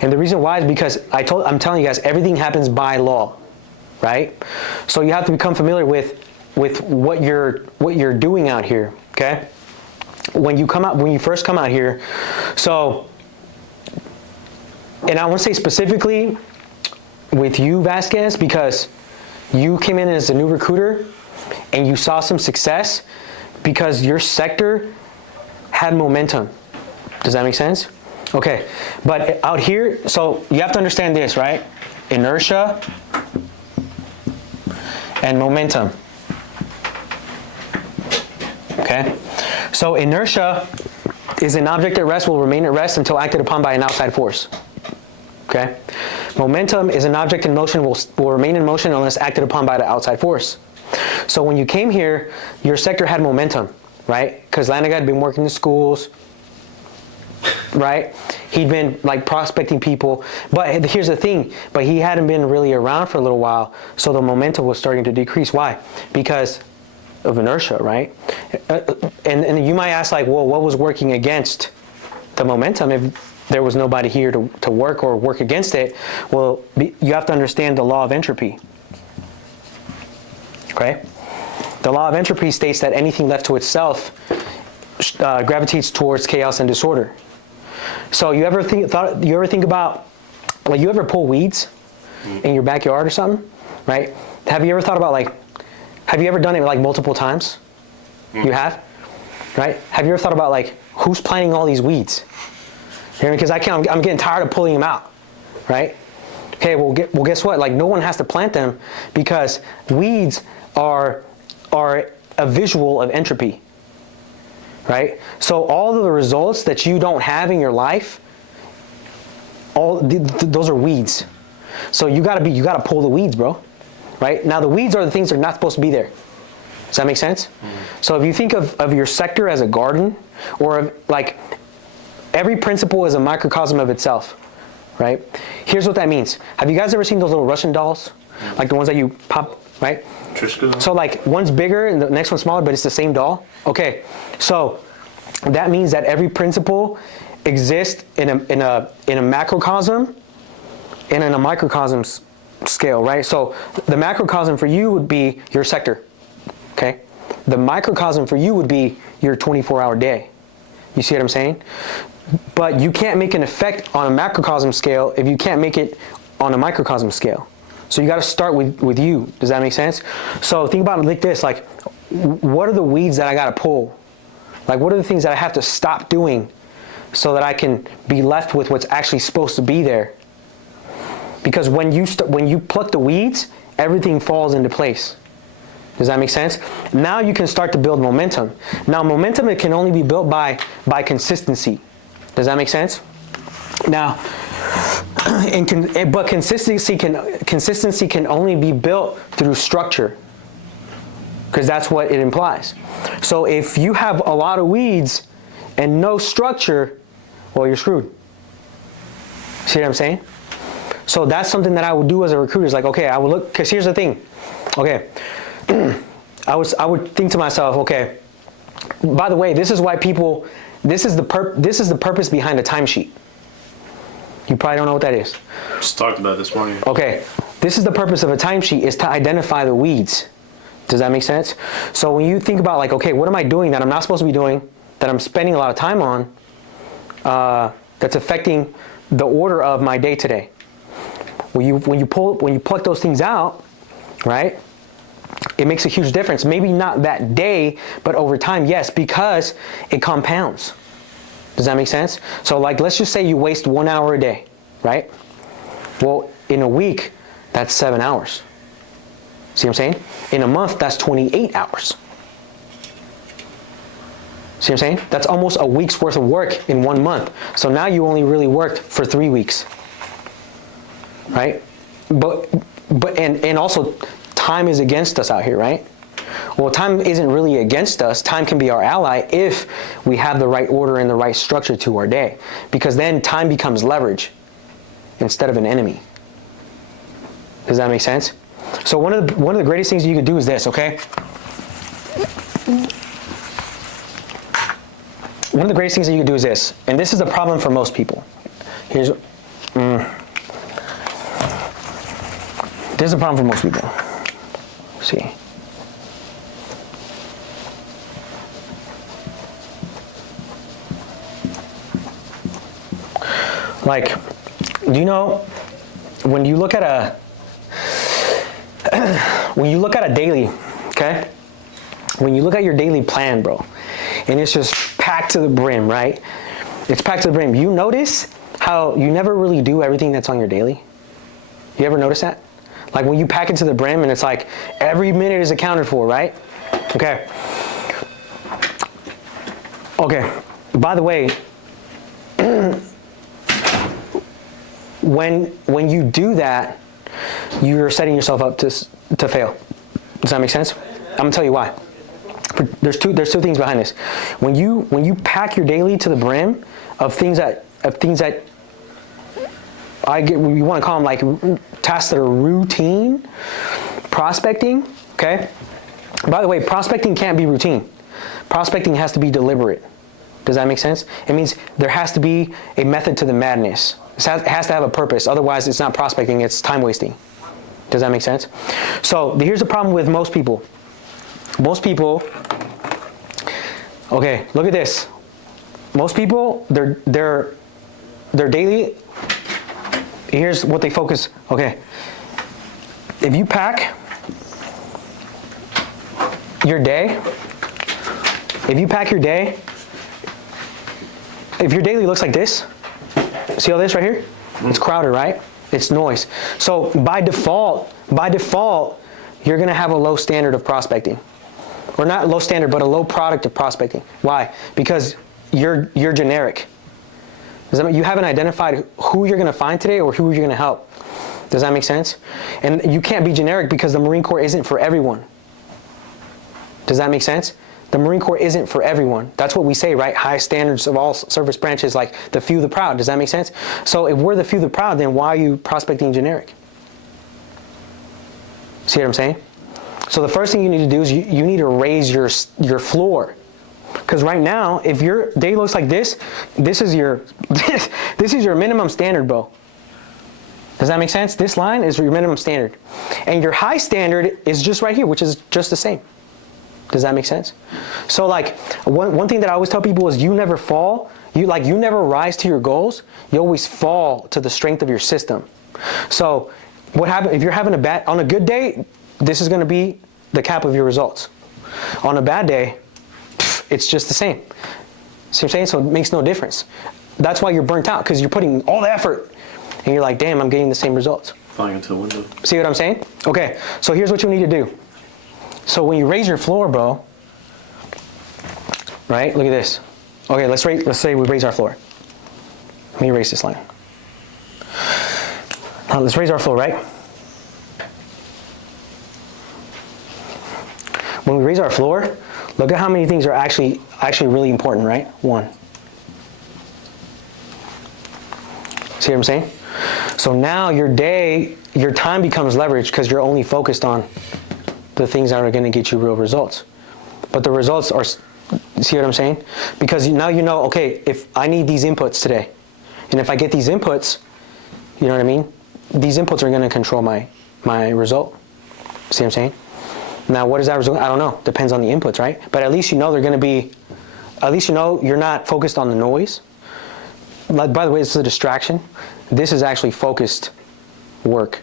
And the reason why is because I'm telling you guys, everything happens by law, right? So you have to become familiar with what you're doing out here, okay? When you first come out here, so, and I want to say specifically with you, Vasquez, because you came in as a new recruiter and you saw some success because your sector had momentum. Does that make sense? Okay, but out here, so you have to understand this, right? Inertia and momentum. Okay, so inertia is an object at rest will remain at rest until acted upon by an outside force. Okay? Momentum is an object in motion will remain in motion unless acted upon by the outside force. So when you came here, your sector had momentum, right? Because Lanigan had been working in schools, right? He'd been like prospecting people, but here's the thing, but he hadn't been really around for a little while, so the momentum was starting to decrease. Why? Because of inertia, right? And you might ask like, well, what was working against the momentum if there was nobody here to work or work against it? Well, you have to understand the law of entropy, okay? The law of entropy states that anything left to itself gravitates towards chaos and disorder. So you ever think about, like, you ever pull weeds in your backyard or something, right? Have you ever thought about, like, have you ever done it like multiple times? You have, right? Have you ever thought about like who's planting all these weeds? Because I'm getting tired of pulling them out, right? Okay, well guess what? Like no one has to plant them because weeds are a visual of entropy. Right? So all of the results that you don't have in your life, those are weeds. So you gotta pull the weeds, bro. Right? Now the weeds are the things that are not supposed to be there. Does that make sense? So if you think of your sector as a garden, or like every principle is a microcosm of itself, right? Here's what that means. Have you guys ever seen those little Russian dolls? Like the ones that you pop, right? So like one's bigger and the next one's smaller, but it's the same doll. Okay, so that means that every principle exists in a macrocosm and in a microcosm scale, right? So the macrocosm for you would be your sector, okay? The microcosm for you would be your 24-hour day. You see what I'm saying? But you can't make an effect on a macrocosm scale if you can't make it on a microcosm scale. So you got to start with you. Does that make sense? So think about it like this, like what are the weeds that I got to pull? Like what are the things that I have to stop doing so that I can be left with what's actually supposed to be there? Because when you pluck the weeds, everything falls into place. Does that make sense? Now you can start to build momentum. Now momentum, it can only be built by consistency. Does that make sense? Now, but consistency can only be built through structure, because that's what it implies. So if you have a lot of weeds and no structure, well, you're screwed. See what I'm saying? So that's something that I would do as a recruiter. Is like, okay, I would look, because here's the thing. Okay, I would think to myself, okay, by the way, this is why people, this is the purpose behind a timesheet. You probably don't know what that is. Just talked about it this morning. Okay, this is the purpose of a timesheet, is to identify the weeds. Does that make sense? So when you think about like, okay, what am I doing that I'm not supposed to be doing, that I'm spending a lot of time on, that's affecting the order of my day today? When you pluck those things out, right? It makes a huge difference. Maybe not that day, but over time, yes, because it compounds. Does that make sense? So like, let's just say you waste 1 hour a day, right? Well, in a week, that's 7 hours. See what I'm saying? In a month, that's 28 hours. See what I'm saying? That's almost a week's worth of work in 1 month. So now you only really worked for 3 weeks, right? And also time is against us out here, right? Well, time isn't really against us. Time can be our ally if we have the right order and the right structure to our day, because then time becomes leverage instead of an enemy. Does that make sense? So one of the greatest things you could do is this, okay? One of the greatest things that you could do is this, and this is the problem for most people. This is a problem for most people. Let's see. Like, do you know, when you look at a daily, okay? When you look at your daily plan, bro, and it's just packed to the brim, right? It's packed to the brim. You notice how you never really do everything that's on your daily? You ever notice that? Like when you pack it to the brim and it's like every minute is accounted for, right? Okay. by the way, when you do that, you're setting yourself up to fail. Does that make sense? I'm gonna tell you why. There's two things behind this. When you pack your daily to the brim of things that we want to call them like tasks that are routine prospecting. Okay. By the way, prospecting can't be routine. Prospecting has to be deliberate. Does that make sense? It means there has to be a method to the madness. It has to have a purpose. Otherwise, it's not prospecting. It's time wasting. Does that make sense? So here's the problem with most people. Most people, okay, look at this. Most people, their daily, here's what they focus. Okay, if you pack your day, if your daily looks like this, see all this right here? It's crowded, right? It's noise. So by default, you're gonna have a low standard of prospecting. Or not low standard, but a low product of prospecting. Why? Because you're generic. Does that mean you haven't identified who you're gonna find today or who you're gonna help? Does that make sense? And you can't be generic because the Marine Corps isn't for everyone. Does that make sense? The Marine Corps isn't for everyone. That's what we say, right? High standards of all service branches, like the few, the proud. Does that make sense? So if we're the few, the proud, then why are you prospecting generic? See what I'm saying? So the first thing you need to do is you need to raise your floor. Because right now, if your day looks like this, this is your minimum standard, bro. Does that make sense? This line is your minimum standard. And your high standard is just right here, which is just the same. Does that make sense? So like one thing that I always tell people is you never fall. You never rise to your goals. You always fall to the strength of your system. So what happens if you're having on a good day, this is going to be the cap of your results. On a bad day, it's just the same. See what I'm saying? So it makes no difference. That's why you're burnt out, because you're putting all the effort and you're like, damn, I'm getting the same results. Flying into the window. See what I'm saying? Okay, so here's what you need to do. So when you raise your floor, bro, right? Look at this. Okay, let's say we raise our floor. Let me erase this line. Now let's raise our floor, right? When we raise our floor, look at how many things are actually really important, right? 1. See what I'm saying? So now your time becomes leveraged because you're only focused on the things that are going to get you real results. But the results are, see what I'm saying? Because now you know, okay, if I need these inputs today, and if I get these inputs, you know what I mean? These inputs are going to control my result. See what I'm saying? Now, what is that result? I don't know. Depends on the inputs, right? But at least you know they're going to be, at least you know you're not focused on the noise. By the way, this is a distraction. This is actually focused work.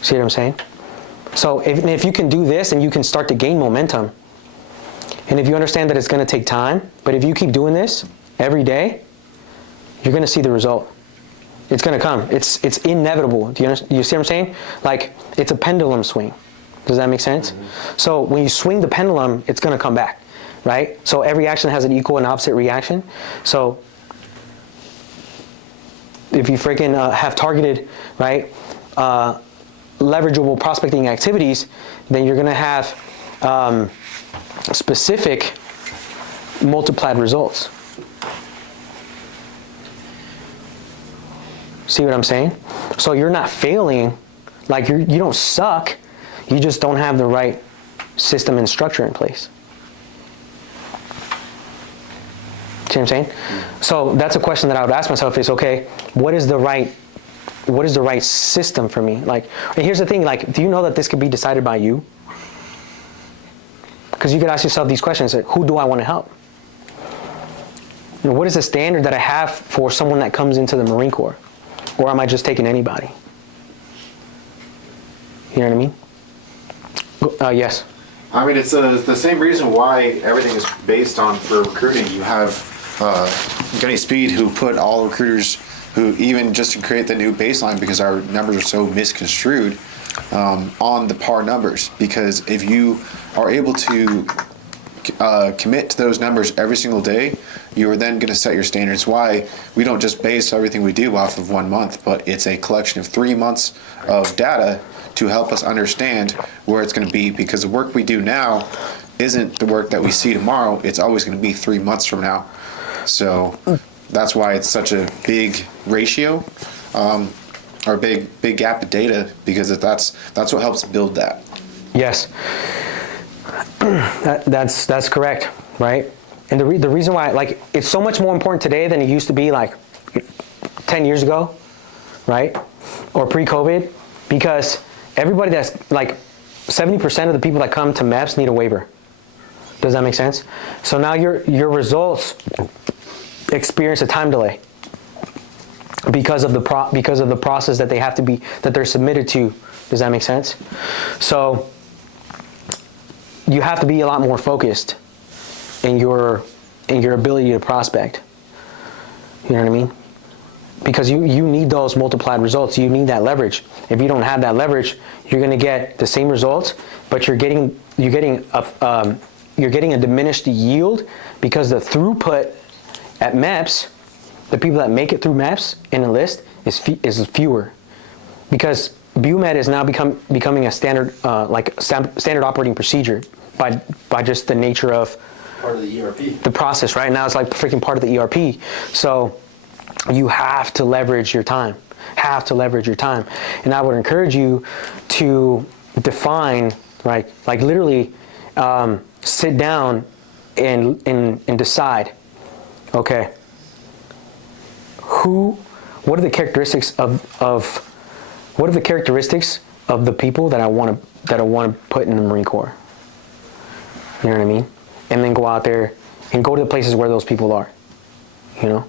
See what I'm saying? So if you can do this and you can start to gain momentum, and if you understand that it's going to take time, but if you keep doing this every day, you're going to see the result. It's going to come. It's inevitable. Do you see what I'm saying? Like, it's a pendulum swing. Does that make sense? Mm-hmm. So when you swing the pendulum, it's going to come back, right? So every action has an equal and opposite reaction. So if you freaking have targeted, right, leverageable prospecting activities, then you're going to have specific multiplied results. See what I'm saying? So you're not failing, like you don't suck, you just don't have the right system and structure in place. See what I'm saying? So that's a question that I would ask myself is, okay, what is the right system for me? Like, and here's the thing, like, do you know that this could be decided by you? Because you could ask yourself these questions, like, who do I want to help? You know, what is the standard that I have for someone that comes into the Marine Corps? Or am I just taking anybody? You know what I mean? Yes. I mean, it's the same reason why everything is based on for recruiting. You have Gunny Speed, who put all recruiters, who even just to create the new baseline, because our numbers are so misconstrued, on the par numbers. Because if you are able to commit to those numbers every single day, you are then going to set your standards. Why we don't just base everything we do off of 1 month, but it's a collection of 3 months of data to help us understand where it's going to be, because the work we do now isn't the work that we see tomorrow. It's always going to be 3 months from now. So that's why it's such a big ratio, or big gap of data, because that's what helps build that. Yes, that's correct, right? And the reason why, like, it's so much more important today than it used to be like 10 years ago, right? Or pre-COVID, because everybody that's like 70% of the people that come to MEPS need a waiver. Does that make sense? So now your results experience a time delay because of the process that they're submitted to. Does that make sense? So you have to be a lot more focused in your ability to prospect. You know what I mean? Because you need those multiplied results. You need that leverage. If you don't have that leverage, you're going to get the same results, but you're getting a diminished yield, because the throughput at MEPS, the people that make it through MEPS in a list is fewer, because BUMED is now becoming a standard standard operating procedure by just the nature of Part of the ERP. the process. Right now, it's like freaking part of the ERP. So you have to leverage your time. And I would encourage you to define, right? Like literally, sit down and decide. Okay. What are the characteristics of the people that I want to put in the Marine Corps? You know what I mean? And then go out there and go to the places where those people are. You know?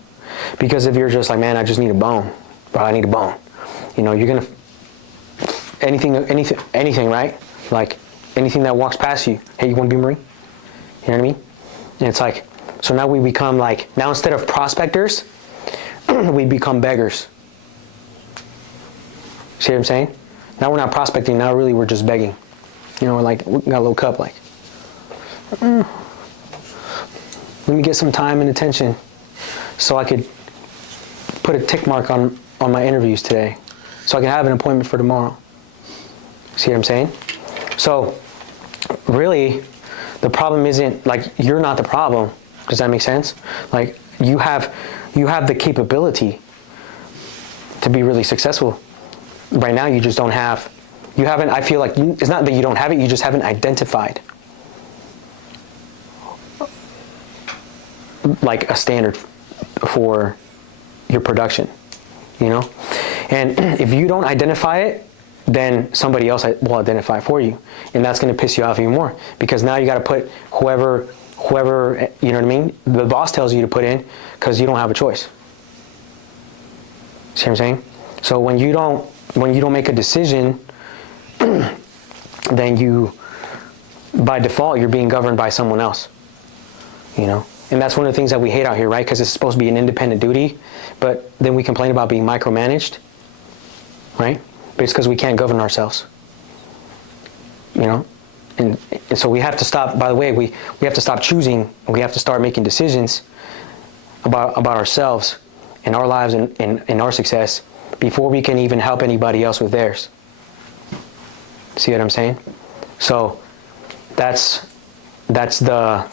Because if you're just like, man, I just need a bone, bro, I need a bone. You know, you're gonna anything, right? Like anything that walks past you. Hey, you want to be a Marine? You know what I mean? And it's like, so now we become like, now instead of prospectors, we become beggars. See what I'm saying? Now we're not prospecting. Now really we're just begging. You know, we're like, we got a little cup, like, let me get some time and attention so I could put a tick mark on my interviews today, so I can have an appointment for tomorrow. See what I'm saying? So really, the problem isn't, like, you're not the problem. Does that make sense? Like, you have the capability to be really successful. Right now, you just don't have, I feel like, it's not that you don't have it, you just haven't identified like a standard for your production, you know? And if you don't identify it, then somebody else will identify it for you. And that's going to piss you off even more, because now you got to put whoever, you know what I mean? The boss tells you to put in, because you don't have a choice. See what I'm saying? So when you don't make a decision, then you, by default, you're being governed by someone else, you know? And that's one of the things that we hate out here, right? Because it's supposed to be an independent duty, but then we complain about being micromanaged, right? But it's because we can't govern ourselves, you know? And so we have to stop, by the way, we have to stop choosing, and we have to start making decisions about ourselves and our lives and our success before we can even help anybody else with theirs. See what I'm saying? So that's the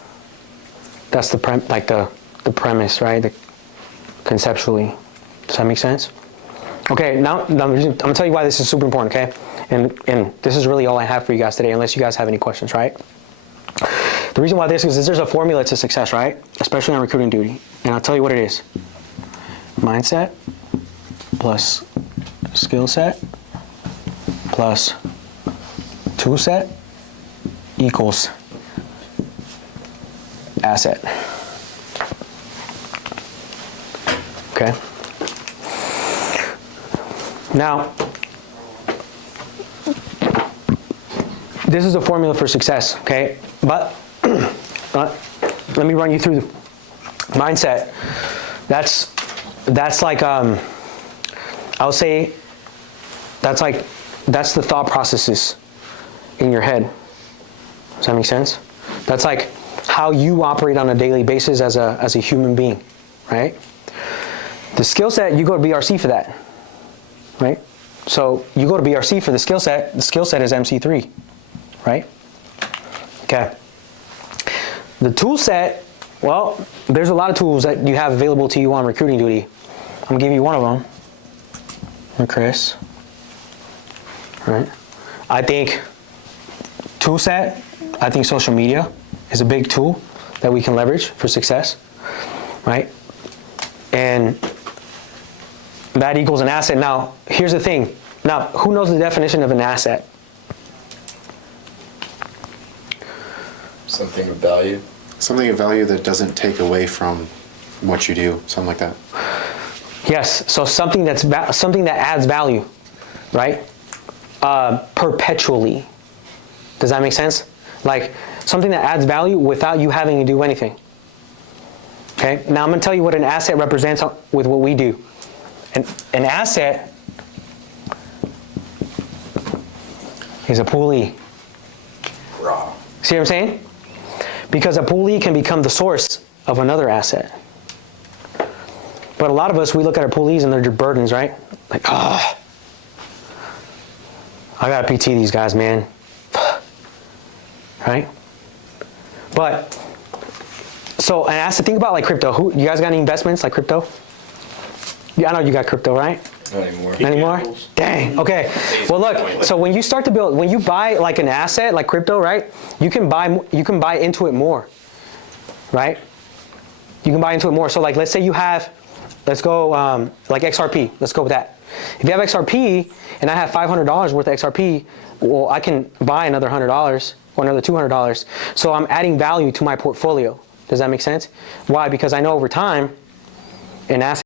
premise, right? Conceptually. Does that make sense? Okay, now I'm gonna tell you why this is super important, okay? And this is really all I have for you guys today, unless you guys have any questions, right? The reason why this is there's a formula to success, right? Especially on recruiting duty. And I'll tell you what it is. Mindset plus skill set plus tool set equals asset. Okay. Now, this is a formula for success, okay? But let me run you through the mindset. That's like I'll say that's the thought processes in your head. Does that make sense? That's like how you operate on a daily basis as a human being, right? The skill set, you go to BRC for that, right? So you go to BRC for the skill set is MC3, right? Okay. The tool set, well, there's a lot of tools that you have available to you on recruiting duty. I'm gonna give you one of them. And Chris, right? I think tool set, I think social media is a big tool that we can leverage for success, right? And that equals an asset. Now, here's the thing. Now, who knows the definition of an asset? Something of value. Something of value that doesn't take away from what you do, something like that. Yes, so something that adds value, right? Perpetually. Does that make sense? Like something that adds value without you having to do anything. Okay, now I'm gonna tell you what an asset represents with what we do. An asset is a poolee. Raw. See what I'm saying? Because a poolee can become the source of another asset. But a lot of us, we look at our poolees and they're just burdens, right? Like, I gotta PT these guys, man. Right? But, so an asset, think about like crypto. You guys got any investments like crypto? Yeah, I know you got crypto, right? Not anymore. Not anymore? Dang, okay. Well look, so when you start to build, when you buy like an asset like crypto, right? You can buy into it more, right? You can buy into it more. So like let's say you have, let's go like XRP, let's go with that. If you have XRP and I have $500 worth of XRP, well I can buy another $100 or another $200. So I'm adding value to my portfolio. Does that make sense? Why? Because I know over time, an asset